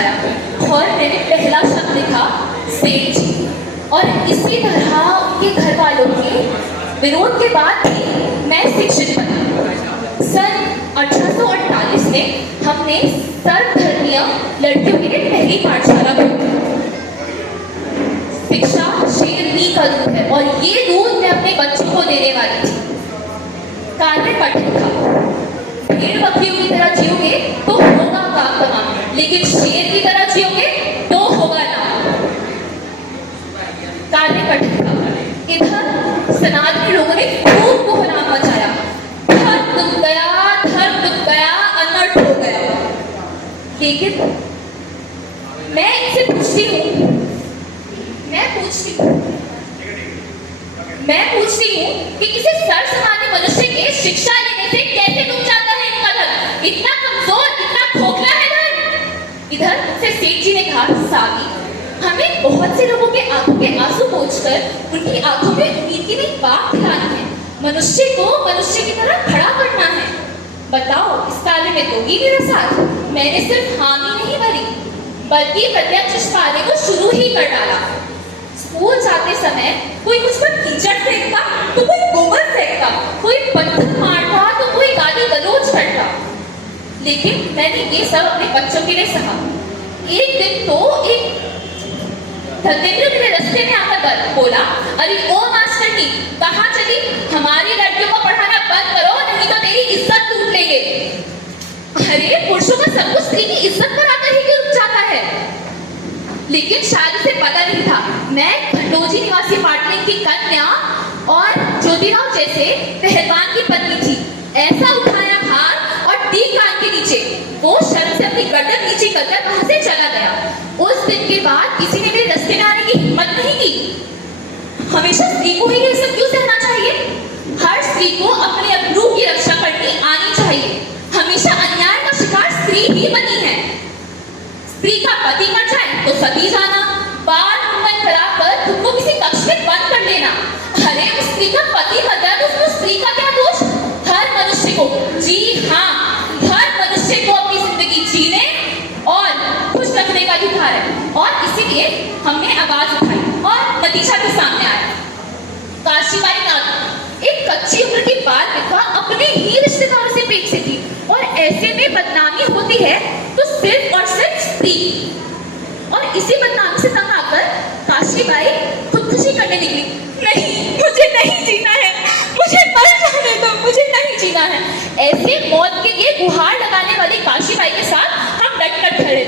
उठाया और मैंने पहला शब्द लिखा सेठ जी। और इसी तरह उनके घर वालों के विरोध के बाद भी मैं शिक्षित बनी। सन 1848 में हमने सर्वधर्मीय लड़कियों के लिए पहली पाठशाला खोली। शिक्षा शेरनी का दूध है और ये दूध मैं अपने बच्चों को देने वाली थी। कार्य कठिन था। भेड़ बकरियों की तरह जियोगे तो होगा काम तमाम, लेकिन शेर की तरह जियोगे तो होगा ना। कार्य कठिन था। इधर सनातनी लोगों ने खूब कोहराम मचाया, धर्म डूब गया, अनर्थ हो गया। लेकिन मैं इनसे पूछती हूँ कि किसी सर्वसामान्य मनुष्य के शिक्षा लेने से कैसे डूब जाता है इनका धर्म? इतना कमजोर, इतना खोखला है धर्म। इधर मुझसे सेठ जी ने कहा, सागी, हमें बहुत से लोगों के आंखों के आंसू पोंछकर उनकी आंखों में उम्मीद की नई बात दिलानी है। मनुष्य को मनुष्य की तरह खड़ा करना है। बताओ, इस कार्य में दोगी मेरा साथ? मैंने सिर्फ हामी नहीं भरी, बल्कि प्रत्यक्ष इस कार्य को शुरू ही कर डाला। स्कूल जाते समय कोई मुझ पर कीचड़ फेंकता तो कोई गोबर फेंकता, कोई पत्थर मारता तो कोई गाली गलौज करता, लेकिन मैंने ये सब अपने बच्चों के लिए सहा। एक दिन तो एक धर्मेंद्र मेरे रास्ते में आकर बोला, अरे ओ मास्टरनी, कहाँ चली? हमारी लड़कियों को पढ़ाना बंद करो, नहीं तो तेरी इज्जत लूट लेंगे। अरे पुरुषों का सब कुछ स्त्री की इज्जत पर आकर ही क्यों रुक जाता है? लेकिन शायद उसे पता नहीं था मैं खंडोजी निवासी अपार्टमेंट की कन्या और ज्योतिराव जैसे पहलवान की पत्नी थी। ऐसा उठाया हाथ और टी कान के नीचे, वो शर्म से अपनी गर्दन नीचे करकर वहां से चला गया। उस दिन के बाद किसी ने मेरे रास्ते में आने की हिम्मत नहीं की। हमेशा स्त्री को ही ये सब क्यों सहना चाहिए? हर स्त्री को अपने अब्रू की रक्षा करनी आनी चाहिए। हमेशा अन्याय का शिकार स्त्री ही बनी है। स्त्री का पति मर जाए तो सती जाना, बाल मुंडन कराकर खुद को किसी कक्ष में बंद कर लेना। अरे उस स्त्री का पति मर गया तो उसमें स्त्री का क्या दोष? हर मनुष्य को, जी हाँ, हर मनुष्य को अपनी जिंदगी जीने और खुश रखने का अधिकार है। और इसीलिए हमने आवाज उठाई और नतीजा के सामने आया। काशीबाई नाग एक कच्ची उम्र की बाल विधवा अपने ही रिश्तेदारों से पेट से थी, और ऐसे में बदनामी होती है तो सिर्फ और सिर्फ स्त्री। और इसी बदनामी से तंग आकर काशीबाई खुदकुशी करने निकली। नहीं, मुझे नहीं जीना है, मुझे मर जाने दो, मुझे नहीं जीना है। ऐसे मौत के लिए गुहार लगाने वाली काशीबाई के साथ हम डटकर खड़े रहे।